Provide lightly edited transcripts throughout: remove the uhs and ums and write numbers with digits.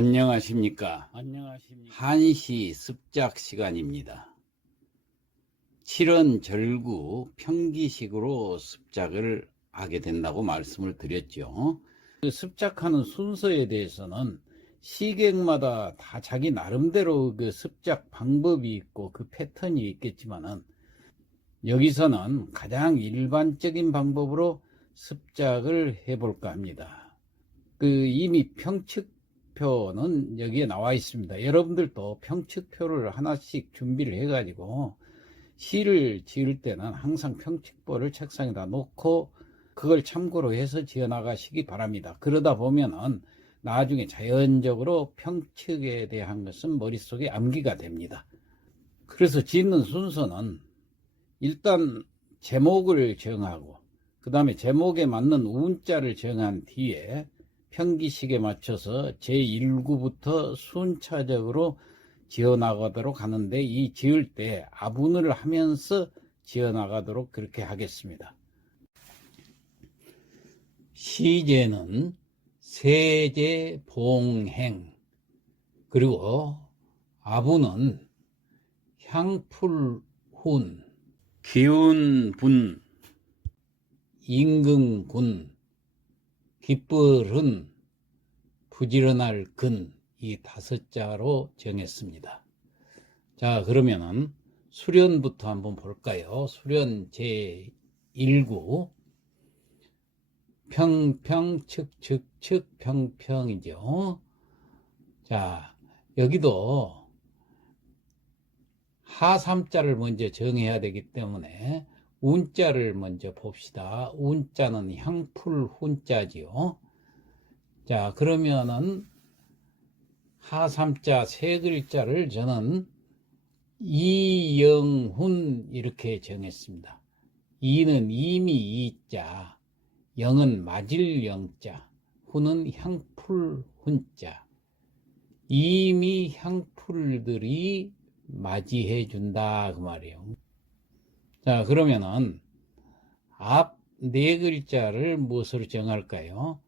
안녕하십니까. 한시 습작 시간입니다. 7원 절구 평기식으로 습작을 하게 된다고 말씀을 드렸죠. 그 습작하는 순서에 대해서는 시객마다 다 자기 나름대로 그 습작 방법이 있고 그 패턴이 있겠지만은 여기서는 가장 일반적인 방법으로 습작을 해볼까 합니다. 그 이미 평측표는 여기에 나와 있습니다. 여러분들도 평측표를 하나씩 준비를 해 가지고 시를 지을 때는 항상 평측표를 책상에다 놓고 그걸 참고로 해서 지어 나가시기 바랍니다. 그러다 보면은 나중에 자연적으로 평측에 대한 것은 머릿속에 암기가 됩니다. 그래서 짓는 순서는 일단 제목을 정하고 그 다음에 제목에 맞는 운자를 정한 뒤에 평기식에 맞춰서 제1구부터 순차적으로 지어나가도록 하는데, 이 지을 때 아분을 하면서 지어나가도록 그렇게 하겠습니다. 시제는 세제, 봉행, 그리고 아분은 향풀훈, 기운분, 임금군, 깃불은, 부지런할 근, 이 5자로 정했습니다. 자, 그러면은 수련부터 한번 볼까요? 수련 제1구 평평 측측측 평평이죠. 자, 여기도 하삼자를 먼저 정해야 되기 때문에 운자를 먼저 봅시다. 운자는 향풀훈자지요. 자, 그러면은 하삼자 세 글자를 저는 이영훈 이렇게 정했습니다. 이는 이미 이자, 영은 맞을 영자, 훈은 향풀훈자. 이미 향풀들이 맞이해 준다 그 말이에요. 자, 그러면은 앞 네 글자를 무엇으로 정할까요?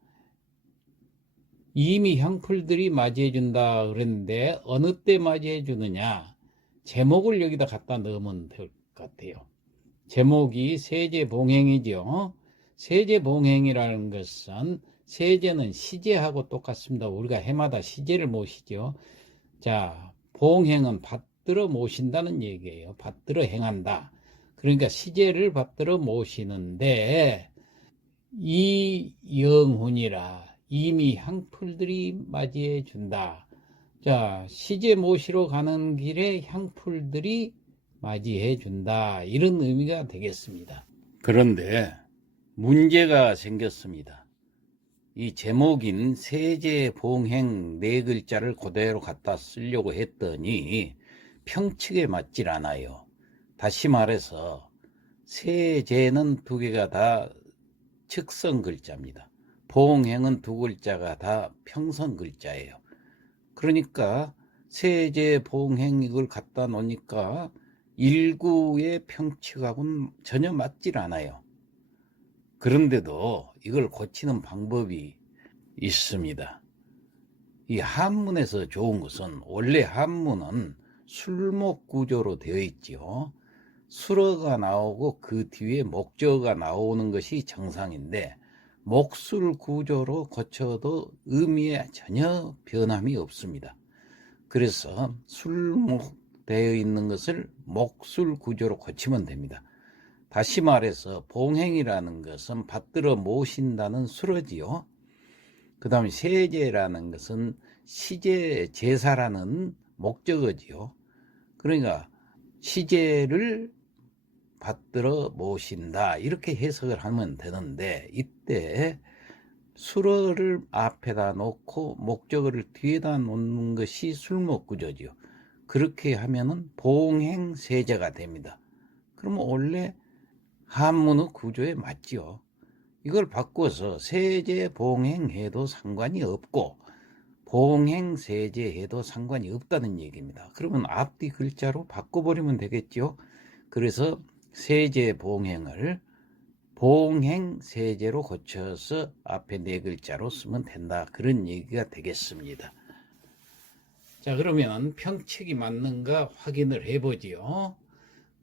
이미 향풀들이 맞이해 준다 그랬는데 어느 때 맞이해 주느냐, 제목을 여기다 갖다 넣으면 될 것 같아요. 제목이 세제봉행이죠. 세제봉행이라는 것은 세제는 시제하고 똑같습니다. 우리가 해마다 시제를 모시죠. 자, 봉행은 받들어 모신다는 얘기예요. 받들어 행한다. 그러니까 시제를 받들어 모시는데 이영훈이라 이미 향풀들이 맞이해 준다. 자, 시제 모시러 가는 길에 향풀들이 맞이해 준다, 이런 의미가 되겠습니다. 그런데 문제가 생겼습니다. 이 제목인 세제봉행 네 글자를 그대로 갖다 쓰려고 했더니 평측에 맞질 않아요. 다시 말해서 세제는 두 개가 다 측성 글자입니다. 봉행은 두 글자가 다 평성 글자예요. 그러니까 세제봉행 이걸 갖다 놓으니까 일구의 평측하고는 전혀 맞질 않아요. 그런데도 이걸 고치는 방법이 있습니다. 이 한문에서 좋은 것은 원래 한문은 술목 구조로 되어 있지요. 수어가 나오고 그 뒤에 목적어가 나오는 것이 정상인데 목술 구조로 고쳐도 의미에 전혀 변함이 없습니다. 그래서 술목되어 있는 것을 목술 구조로 고치면 됩니다. 다시 말해서 봉행이라는 것은 받들어 모신다는 수어지요. 그 다음에 세제라는 것은 시제, 제사라는 목적어지요. 그러니까 시제를 받들어 모신다 이렇게 해석을 하면 되는데, 이때 수어를 앞에다 놓고 목적어를 뒤에다 놓는 것이 술목구조지요. 그렇게 하면은 봉행세제가 됩니다. 그러면 원래 한문의 구조에 맞지요. 이걸 바꿔서 세제봉행해도 상관이 없고 봉행세제해도 상관이 없다는 얘기입니다. 그러면 앞뒤 글자로 바꿔버리면 되겠죠. 그래서 세제봉행을 봉행세제로 고쳐서 앞에 네 글자로 쓰면 된다, 그런 얘기가 되겠습니다. 자, 그러면 평책이 맞는가 확인을 해보지요.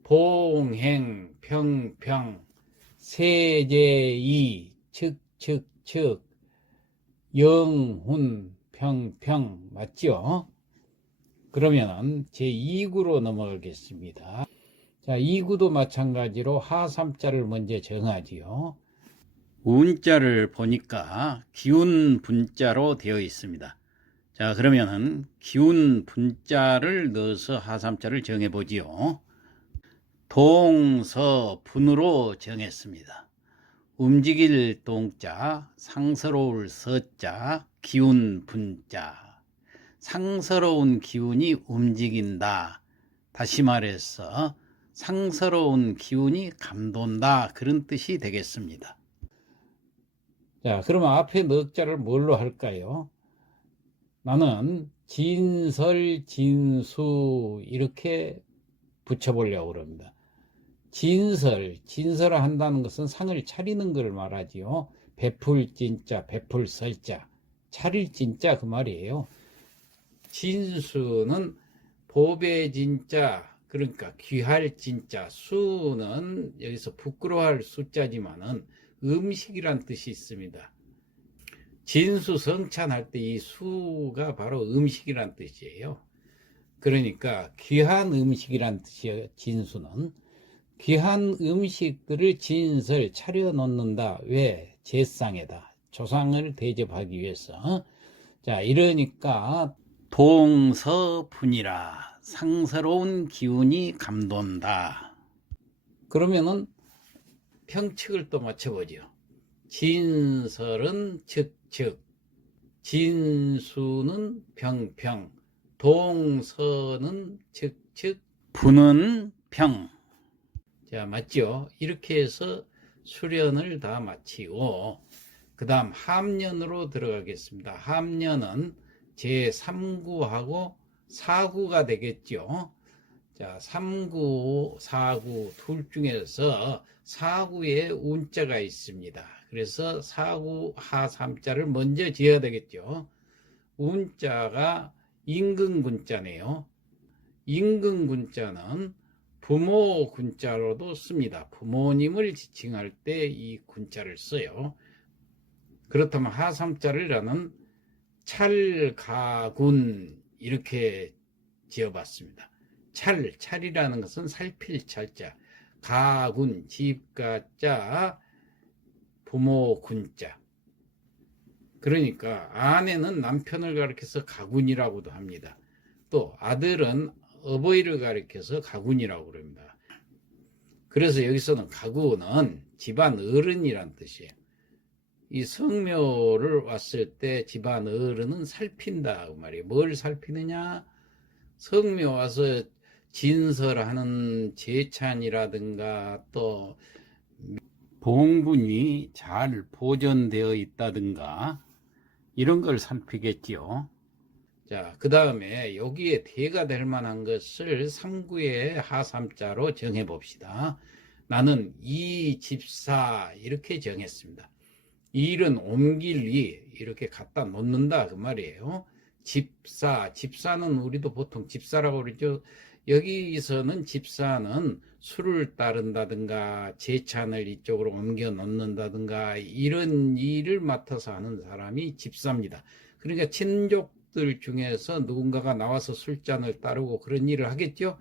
봉행, 평평, 세제이, 측, 영훈, 평평 맞죠? 그러면 제2구로 넘어가겠습니다. 자, 2구도 마찬가지로 하삼자를 먼저 정하지요. 운자를 보니까 기운 분자로 되어 있습니다. 자, 그러면은 기운 분자를 넣어서 하삼자를 정해 보지요. 동서 분으로 정했습니다. 움직일 동자, 상서로울 서자, 기운 분자. 상서로운 기운이 움직인다. 다시 말해서 상서로운 기운이 감돈다. 그런 뜻이 되겠습니다. 자, 그러면 앞에 넉자를 뭘로 할까요? 나는 진설, 진수 이렇게 붙여보려고 합니다. 진설을 한다는 것은 상을 차리는 것을 말하지요. 베풀 진자, 베풀 설자, 차릴 진자 그 말이에요. 진수는 보배 진자, 그러니까 귀할 진자, 수는 여기서 부끄러워할 숫자지만은 음식이란 뜻이 있습니다. 진수성찬할 때 이 수가 바로 음식이란 뜻이에요. 그러니까 귀한 음식이란 뜻이에요. 진수는 귀한 음식들을 진설 차려 놓는다. 왜? 제상에다 조상을 대접하기 위해서. 자, 이러니까 동서분이라 상서로운 기운이 감돈다. 그러면은 평측을 또 맞춰보죠. 진설은 측, 진수는 평평, 동서는 측, 분은 평. 자, 맞죠? 이렇게 해서 수련을 다 마치고 그 다음 함년으로 들어가겠습니다. 함년은 제3구하고 4구가 되겠죠. 자, 3구, 4구 둘 중에서 4구에 운자가 있습니다. 그래서 4구 하삼자를 먼저 지어야 되겠죠. 운자가 임금군자네요. 임금군자는 부모 군자로도 씁니다. 부모님을 지칭할 때 이 군자를 써요. 그렇다면 하삼자를 나는 찰가군 이렇게 지어봤습니다. 찰이라는 것은 살필 찰자, 가군, 집가자, 부모 군자. 그러니까 아내는 남편을 가리켜서 가군이라고도 합니다. 또 아들은 어버이를 가리켜서 가군이라고 그럽니다. 그래서 여기서는 가군은 집안 어른이란 뜻이에요. 이 성묘를 왔을 때 집안 어른은 살핀다 그 말이에요. 뭘 살피느냐? 성묘 와서 진설하는 제찬이라든가 또 봉분이 잘 보존되어 있다든가 이런 걸 살피겠지요. 자, 그 다음에 여기에 대가 될 만한 것을 3구의 하삼자로 정해 봅시다. 나는 이 집사 이렇게 정했습니다. 일은 옮길 이 이렇게 갖다 놓는다 그 말이에요. 집사는 우리도 보통 집사라고 그러죠. 여기서는 집사는 술을 따른다든가 제찬을 이쪽으로 옮겨 놓는다든가 이런 일을 맡아서 하는 사람이 집사입니다. 그러니까 친족들 중에서 누군가가 나와서 술잔을 따르고 그런 일을 하겠죠.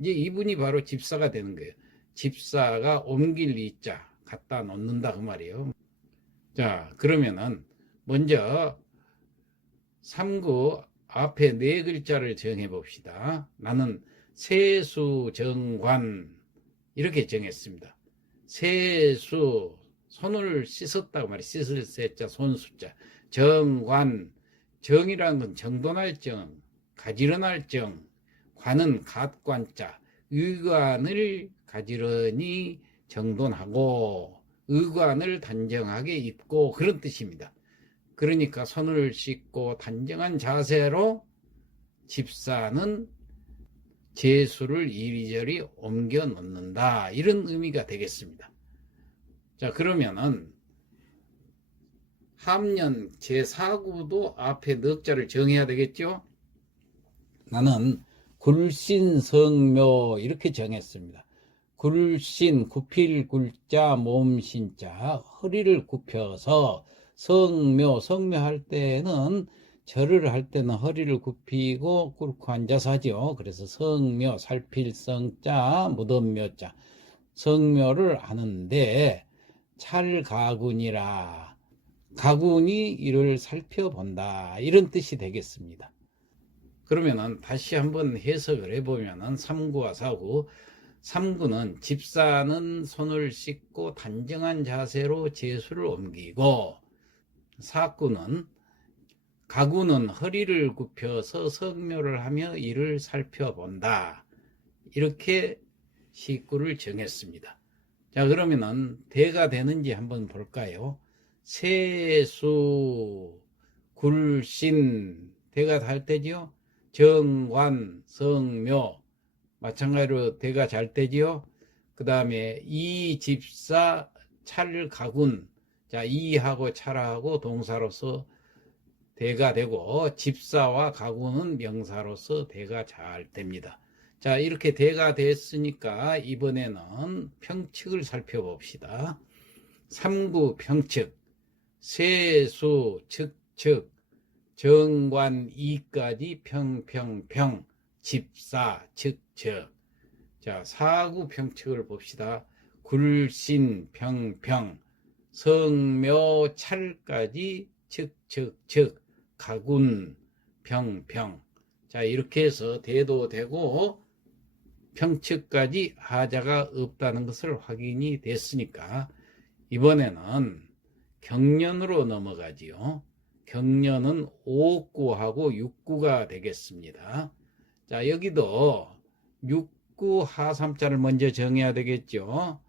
이제 이분이 바로 집사가 되는 거예요. 집사가 옮길 이자 갖다 놓는다 그 말이에요. 자, 그러면은 먼저 3구 앞에 네 글자를 정해 봅시다. 나는 세수정관 이렇게 정했습니다. 세수 손을 씻었다고 말이에요. 씻을 세자 손수자. 정관 정이라는 건 정돈할 정, 가지런할 정, 관은 갓관자, 의관을 가지런히 정돈하고 의관을 단정하게 입고 그런 뜻입니다. 그러니까 손을 씻고 단정한 자세로 집사는 제수를 이리저리 옮겨 놓는다 이런 의미가 되겠습니다. 자, 그러면은 함년 제4구도 앞에 넉자를 정해야 되겠죠. 나는 굴신성묘 이렇게 정했습니다. 굴신, 굽힐 굴자, 몸신자, 허리를 굽혀서 성묘, 성묘할 때는 절을 할 때는 허리를 굽히고 꿇고 앉아서 하죠. 그래서 성묘, 살필 성자, 무덤묘자, 성묘를 하는데 찰가군이라, 가군이 이를 살펴본다, 이런 뜻이 되겠습니다. 그러면은 다시 한번 해석을 해보면은 3구와 4구, 3구는 집사는 손을 씻고 단정한 자세로 제수를 옮기고, 4구는 가구는 허리를 굽혀서 성묘를 하며 이를 살펴본다. 이렇게 시구를 정했습니다. 자, 그러면은 대가 되는지 한번 볼까요? 세수, 굴신, 대가 달 때지요. 정관, 성묘, 마찬가지로 대가 잘 때지요. 그 다음에 이집사, 찰가군. 자, 이하고 찰하고 동사로서 대가 되고, 집사와 가군은 명사로서 대가 잘 됩니다. 자, 이렇게 대가 됐으니까 이번에는 평측을 살펴봅시다. 3구 평측, 세수, 측측, 정관, 이까지 평평평, 집사, 측측. 자, 4구 평측을 봅시다. 굴신, 평평, 성묘, 찰까지 측측측, 가군, 평평. 자, 이렇게 해서 대도 되고 평측까지 하자가 없다는 것을 확인이 됐으니까 이번에는 경련으로 넘어가지요. 경련은 5구하고 6구가 되겠습니다. 자, 여기도 6구 하삼자를 먼저 정해야 되겠죠.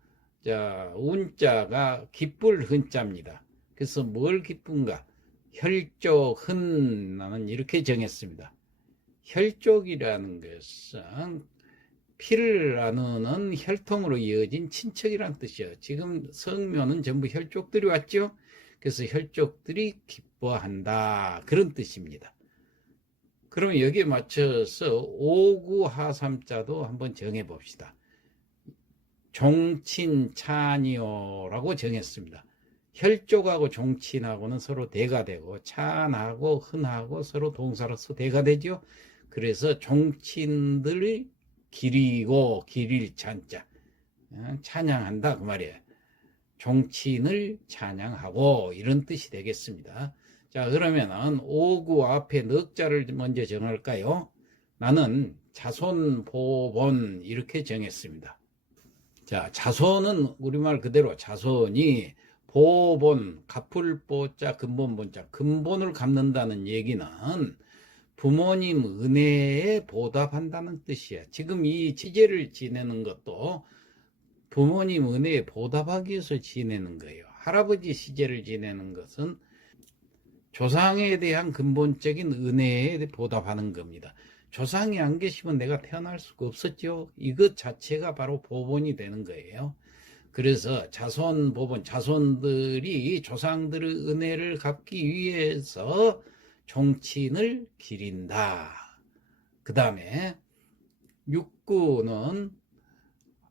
자, 운자가 기쁠 흔자입니다. 그래서 뭘 기쁜가? 혈족 흔, 나는 이렇게 정했습니다. 혈족이라는 것은 피를 나누는 혈통으로 이어진 친척이란 뜻이에요. 지금 성묘는 전부 혈족들이 왔죠. 그래서 혈족들이 기뻐한다, 그런 뜻입니다. 그러면 여기에 맞춰서 5구 하삼자도 한번 정해 봅시다. 종친찬이요라고 정했습니다. 혈족하고 종친하고는 서로 대가 되고, 찬하고 흔하고 서로 동사로서 대가 되죠. 그래서 종친들이 기리고, 기릴 찬자, 찬양한다 그 말이에요. 종친을 찬양하고, 이런 뜻이 되겠습니다. 자, 그러면은 5구 앞에 넉자를 먼저 정할까요? 나는 자손 보본 이렇게 정했습니다. 자, 자손은 우리말 그대로 자손이 보본, 갚을 보자, 근본 본자, 근본을 갚는다는 얘기는 부모님 은혜에 보답한다는 뜻이야. 지금 이 시제를 지내는 것도 부모님 은혜에 보답하기 위해서 지내는 거예요. 할아버지 시제를 지내는 것은 조상에 대한 근본적인 은혜에 보답하는 겁니다. 조상이 안 계시면 내가 태어날 수가 없었죠. 이것 자체가 바로 보본이 되는 거예요. 그래서 자손 보본, 자손들이 조상들의 은혜를 갚기 위해서 종친을 기린다. 그 다음에 6구는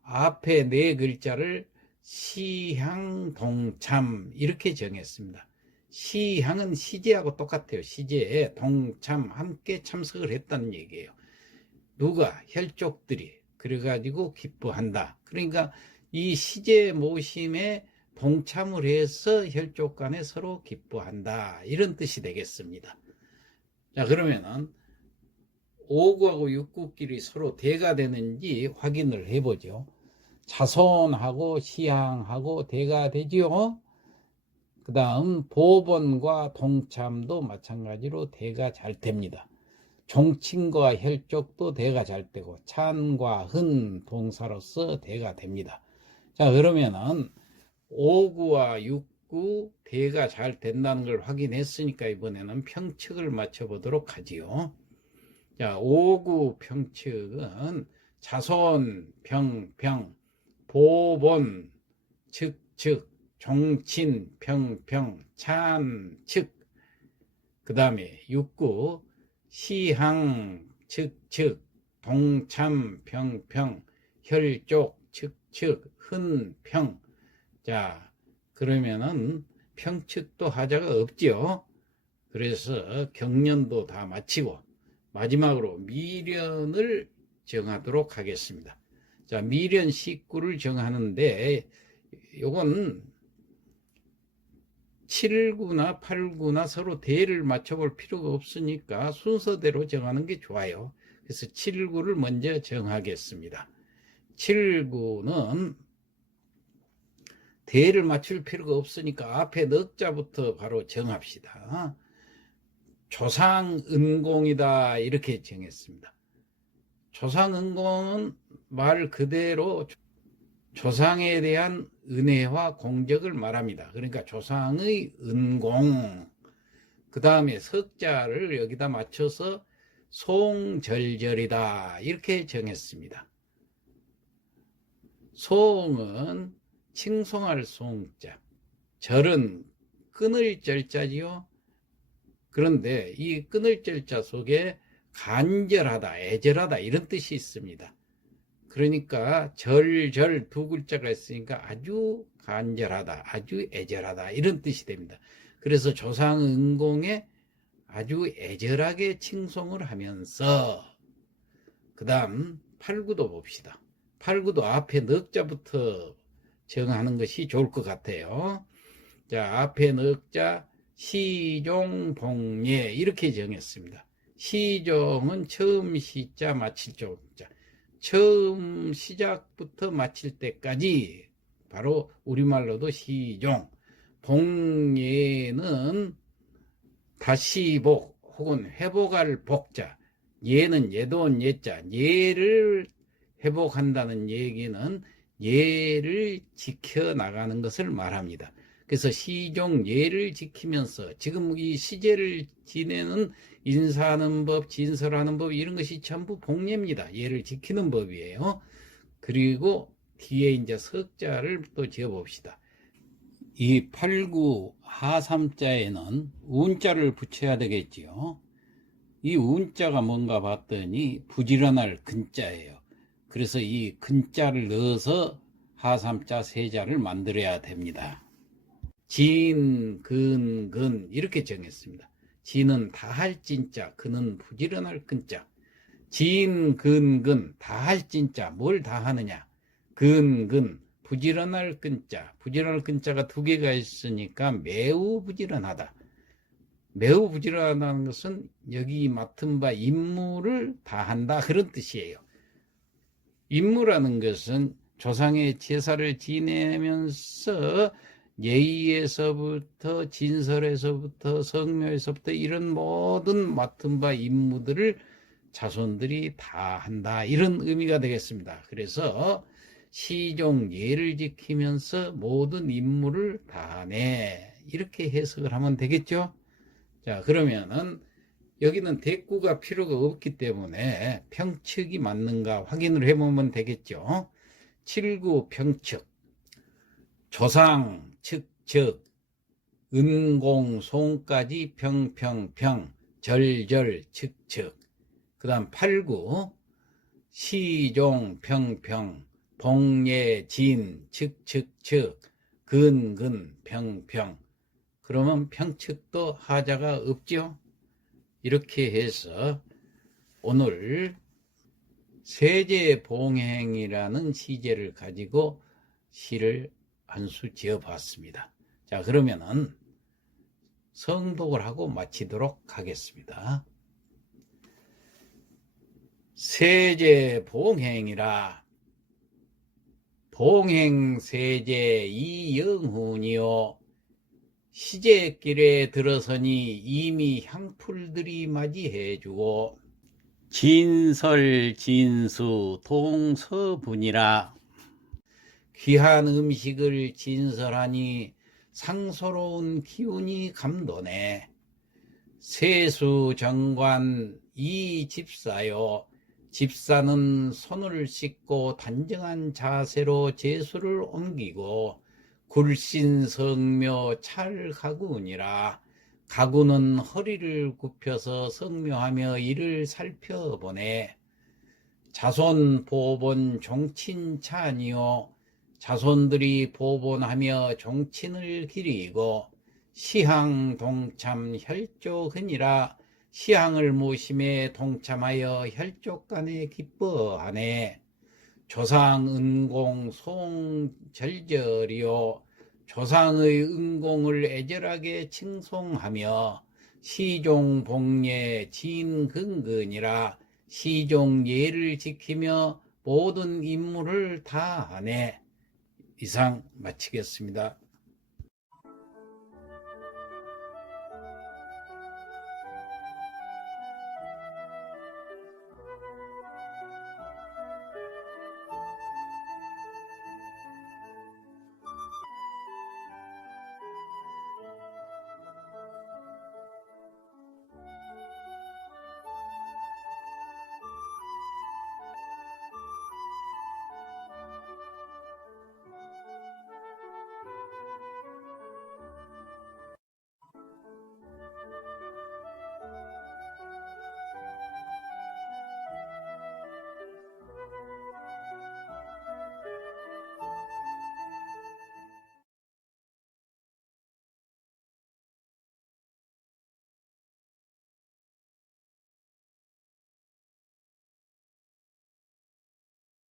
앞에 네 글자를 시향동참 이렇게 정했습니다. 시향은 시제하고 똑같아요. 시제에 동참, 함께 참석을 했다는 얘기예요. 누가? 혈족들이. 그래가지고 기뻐한다. 그러니까 이 시제 모심에 동참을 해서 혈족 간에 서로 기뻐한다, 이런 뜻이 되겠습니다. 자, 그러면은 5구하고 6구끼리 서로 대가 되는지 확인을 해보죠. 자손하고 시향하고 대가 되죠. 그 다음 보본과 동참도 마찬가지로 대가 잘 됩니다. 종친과 혈족도 대가 잘 되고, 찬과 흔 동사로서 대가 됩니다. 자, 그러면은 5구와 6구 대가 잘 된다는 걸 확인했으니까 이번에는 평측을 맞춰보도록 하지요. 자, 5구 평측은 자손, 평평, 보본, 측측, 종친, 평평, 찬, 측. 그 다음에 6구 시향, 측측, 동참, 평평, 혈족, 측측, 흔평. 자, 그러면은 평측도 하자가 없죠. 그래서 경련도 다 마치고 마지막으로 미련을 정하도록 하겠습니다. 자, 미련 식구를 정하는데 요건 7구나 8구나 서로 대를 맞춰볼 필요가 없으니까 순서대로 정하는 게 좋아요. 그래서 7구를 먼저 정하겠습니다. 7구는 대를 맞출 필요가 없으니까 앞에 넉자부터 바로 정합시다. 조상은공이다 이렇게 정했습니다. 조상은공은 말 그대로 조상에 대한 은혜와 공적을 말합니다. 그러니까 조상의 은공, 그 다음에 석자를 여기다 맞춰서 송절절이다 이렇게 정했습니다. 송은 칭송할 송자, 절은 끊을 절자지요. 그런데 이 끊을 절자 속에 간절하다, 애절하다 이런 뜻이 있습니다. 그러니까 절절 두 글자가 있으니까 아주 간절하다, 아주 애절하다 이런 뜻이 됩니다. 그래서 조상은공에 아주 애절하게 칭송을 하면서 그 다음 8구도 봅시다. 8구도 앞에 넉자부터 정하는 것이 좋을 것 같아요. 자, 앞에 넉자 시종봉예 이렇게 정했습니다. 시종은 처음 시자 마칠 종자, 처음 시작부터 마칠 때까지 바로 우리말로도 시종. 봉예는 다시복 혹은 회복할 복자, 예는 예도원 예자, 예를 회복한다는 얘기는 예를 지켜나가는 것을 말합니다. 그래서 시종 예를 지키면서 지금 이 시제를 지내는 인사하는 법, 진설하는 법 이런 것이 전부 복례입니다. 예를 지키는 법이에요. 그리고 뒤에 이제 석자를 또 지어 봅시다. 이 8구 하삼자에는 운자를 붙여야 되겠지요. 이 운자가 뭔가 봤더니 부지런할 근자예요. 그래서 이 근자를 넣어서 하삼자 세자를 만들어야 됩니다. 진, 근, 근 이렇게 정했습니다. 진은 다할 진자, 근은 부지런할 근자. 진, 근, 근 다할 진자, 뭘 다하느냐? 근, 근 부지런할 근자. 부지런할 근자가 두 개가 있으니까 매우 부지런하다. 매우 부지런하다는 것은 여기 맡은 바 임무를 다한다 그런 뜻이에요. 임무라는 것은 조상의 제사를 지내면서 예의에서부터 진설에서부터 성묘에서부터 이런 모든 맡은 바 임무들을 자손들이 다 한다 이런 의미가 되겠습니다. 그래서 시종 예를 지키면서 모든 임무를 다 하네 이렇게 해석을 하면 되겠죠. 자, 그러면은 여기는 대꾸가 필요가 없기 때문에 평측이 맞는가 확인을 해보면 되겠죠. 7구 평측, 조상, 측측, 은공, 송까지 평평평, 절절, 측측. 그 다음 8구, 시종, 평평, 봉예, 진, 측측측, 근근, 평평. 그러면 평측도 하자가 없죠. 이렇게 해서 오늘 세제봉행이라는 시제를 가지고 시를 한 수 지어 봤습니다. 자, 그러면은 성독을 하고 마치도록 하겠습니다. 세제봉행이라 봉행세제 이영훈이요 시제길에 들어서니 이미 향풀들이 맞이해주고 진설진수 동서분이라 귀한 음식을 진설하니 상소로운 기운이 감도네. 세수정관 이 집사요 집사는 손을 씻고 단정한 자세로 제수를 옮기고 굴신성묘 찰가구니라 가구는 허리를 굽혀서 성묘하며 이를 살펴보네. 자손 보본 종친찬이요. 자손들이 보본하며 종친을 기리고 시항 동참 혈족하니라. 시항을 모심에 동참하여 혈족간에 기뻐하네. 조상 은공 송절절이요. 조상의 은공을 애절하게 칭송하며 시종 복례 진근근이라. 시종 예를 지키며 모든 임무를 다하네. 이상 마치겠습니다.